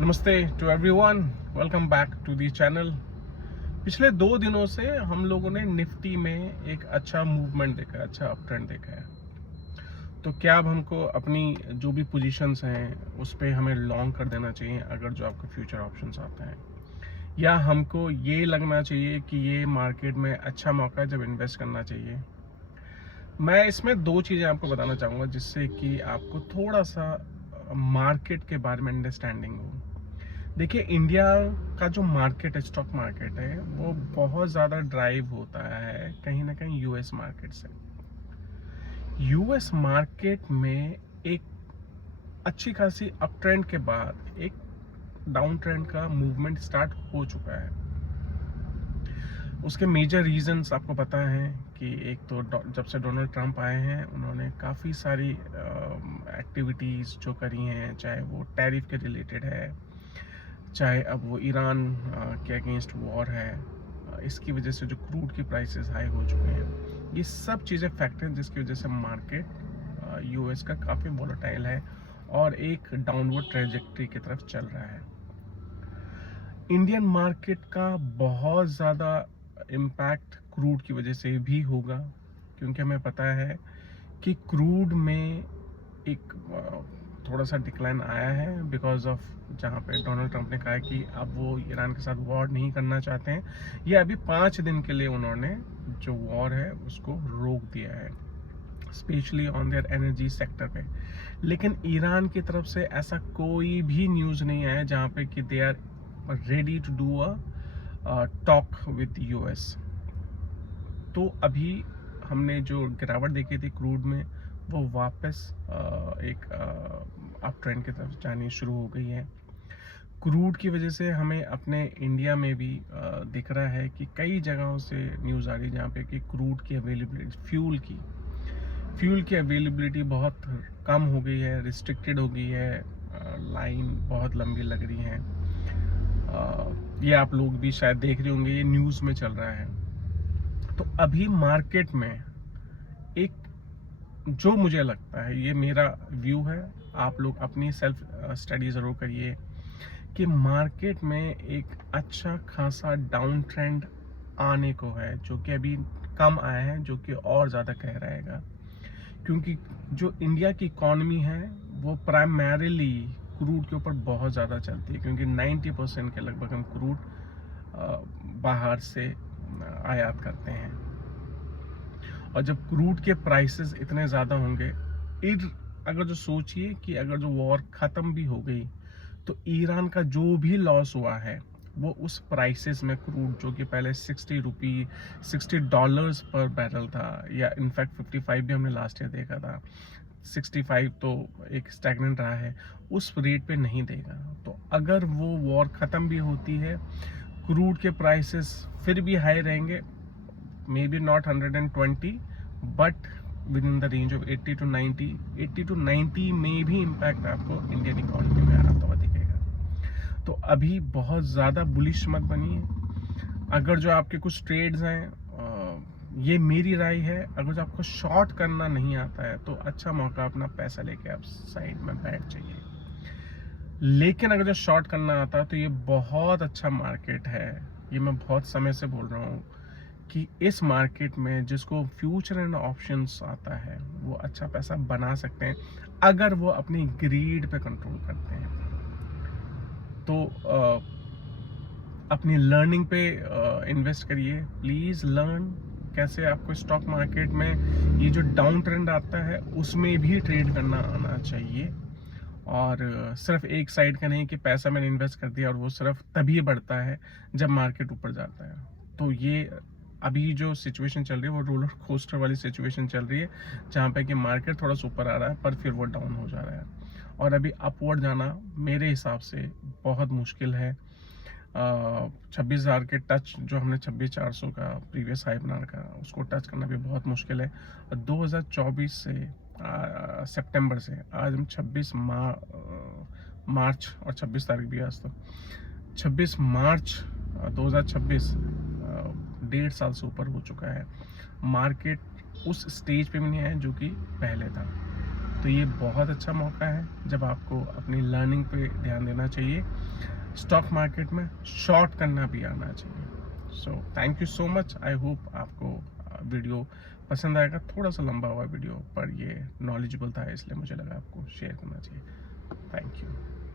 नमस्ते to everyone, welcome back to the channel. पिछले 2 दिनों से हम लोगों ने निफ्टी में एक अच्छा मूवमेंट देखा है, अच्छा अप ट्रेंड देखा है। तो क्या अब हमको अपनी जो भी पोजीशंस हैं उस पे हमें लॉन्ग कर देना चाहिए अगर जो आपका फ्यूचर ऑप्शंस आते हैं, या हमको ये लगना चाहिए कि ये मार्केट में अच्छा मौका है जब इन्वेस्ट करना चाहिए? मैं इसमें दो चीज़ें आपको बताना चाहूँगा जिससे कि आपको थोड़ा सा मार्केट के बारे में अंडरस्टैंडिंग हो। देखिए, इंडिया का जो मार्केट है, स्टॉक मार्केट है, वो बहुत ज़्यादा ड्राइव होता है कहीं ना कहीं यूएस मार्केट से। यूएस मार्केट में एक अच्छी खासी अप ट्रेंड के बाद एक डाउन ट्रेंड का मूवमेंट स्टार्ट हो चुका है। उसके मेजर रीजंस आपको पता है कि एक तो जब से डोनाल्ड ट्रंप आए हैं उन्होंने काफ़ी सारी एक्टिविटीज़ जो करी हैं, चाहे वो टैरिफ के रिलेटेड है, चाहे अब वो ईरान के अगेंस्ट वॉर है, इसकी वजह से जो क्रूड की प्राइसेस हाई हो चुके हैं, ये सब चीज़ें फैक्टर हैं जिसकी वजह से मार्केट यूएस का काफ़ी वोलेटाइल है और एक डाउनवर्ड ट्रेजेक्ट्री की तरफ चल रहा है। इंडियन मार्केट का बहुत ज़्यादा इम्पैक्ट क्रूड की वजह से भी होगा, क्योंकि हमें पता है कि क्रूड में एक थोड़ा सा डिक्लाइन आया है बिकॉज ऑफ जहाँ पे डोनाल्ड ट्रंप ने कहा है कि अब वो ईरान के साथ वॉर नहीं करना चाहते हैं। ये अभी 5 दिन के लिए उन्होंने जो वॉर है उसको रोक दिया है, specially on their energy sector पे। लेकिन ईरान की तरफ से ऐसा कोई भी न्यूज़ नहीं आया जहाँ पे कि they are ready to do a talk with us. तो अभी हमने जो गिरावट देखी थी क्रूड में, वो वापस एक अप ट्रेंड की तरफ जानी शुरू हो गई है। क्रूड की वजह से हमें अपने इंडिया में भी दिख रहा है कि कई जगहों से न्यूज़ आ रही है जहाँ पे कि क्रूड की अवेलेबिलिटी, फ्यूल की अवेलेबिलिटी बहुत कम हो गई है, रिस्ट्रिक्टेड हो गई है, लाइन बहुत लंबी लग रही है। ये आप लोग भी शायद देख रहे होंगे, ये न्यूज़ में चल रहा है। तो अभी मार्केट में एक, जो मुझे लगता है, ये मेरा व्यू है, आप लोग अपनी सेल्फ स्टडी ज़रूर करिए, कि मार्केट में एक अच्छा खासा डाउन ट्रेंड आने को है जो कि अभी कम आया है, जो कि और ज़्यादा कह रहेगा। क्योंकि जो इंडिया की इकॉनमी है वो प्राइमरीली क्रूड के ऊपर बहुत ज़्यादा चलती है, क्योंकि 90% के लगभग हम क्रूड बाहर से आयात करते हैं। और जब क्रूड के प्राइसेस इतने ज़्यादा होंगे, अगर जो सोचिए कि अगर जो वॉर ख़त्म भी हो गई तो ईरान का जो भी लॉस हुआ है वो उस प्राइसेस में, क्रूड जो कि पहले $60 पर बैरल था, या इनफैक्ट 55 भी हमने लास्ट ईयर देखा था, 65 तो एक स्टैग्नेंट रहा है, उस रेट पे नहीं देगा। तो अगर वो वॉर ख़त्म भी होती है, क्रूड के प्राइसेस फिर भी हाई रहेंगे, may be not 120, but with in the range of 80 to 90 में भी इम्पैक्ट आपको इंडियन इकोनॉमी में आता हुआ दिखेगा। तो अभी बहुत ज़्यादा बुलिश मत बनिए। अगर जो आपके कुछ ट्रेड्स हैं, ये मेरी राय है, अगर जो आपको शॉर्ट करना नहीं आता है तो अच्छा मौका अपना पैसा लेके आप साइड में बैठ जाइए। लेकिन अगर जो शॉर्ट करना आता है तो ये बहुत अच्छा मार्केट है। ये मैं बहुत समय से बोल रहा हूँ कि इस मार्केट में जिसको फ्यूचर एंड ऑप्शंस आता है वो अच्छा पैसा बना सकते हैं अगर वो अपनी ग्रीड पे कंट्रोल करते हैं। तो अपनी लर्निंग पे इन्वेस्ट करिए, प्लीज़ लर्न कैसे आपको स्टॉक मार्केट में ये जो डाउन ट्रेंड आता है उसमें भी ट्रेड करना आना चाहिए। और सिर्फ एक साइड का नहीं कि पैसा मैंने इन्वेस्ट कर दिया और वो सिर्फ तभी बढ़ता है जब मार्केट ऊपर जाता है। तो ये अभी जो सिचुएशन चल रही है वो रोलर कोस्टर वाली सिचुएशन चल रही है, जहाँ पे कि मार्केट थोड़ा सा ऊपर आ रहा है पर फिर वो डाउन हो जा रहा है, और अभी अपवर्ड जाना मेरे हिसाब से बहुत मुश्किल है। 26,000 के टच, जो हमने 26,400 का प्रीवियस हाई बना रखा है, उसको टच करना भी बहुत मुश्किल है। और 2024 से सितंबर से आज हम 26 मार्च और 26 तारीख भी आज, तो 26 मार्च 2026, 1.5 साल से ऊपर हो चुका है। मार्केट उस स्टेज पे भी नहीं आया जो कि पहले था। तो ये बहुत अच्छा मौका है जब आपको अपनी लर्निंग पे ध्यान देना चाहिए स्टॉक मार्केट में शॉर्ट करना भी आना चाहिए। So thank you so much. I hope आपको वीडियो पसंद आएगा। थोड़ा सा लंबा हुआ वीडियो, पर ये नॉलेजेबल था इसलिए मुझे लगा आपको शेयर करना चाहिए। Thank you.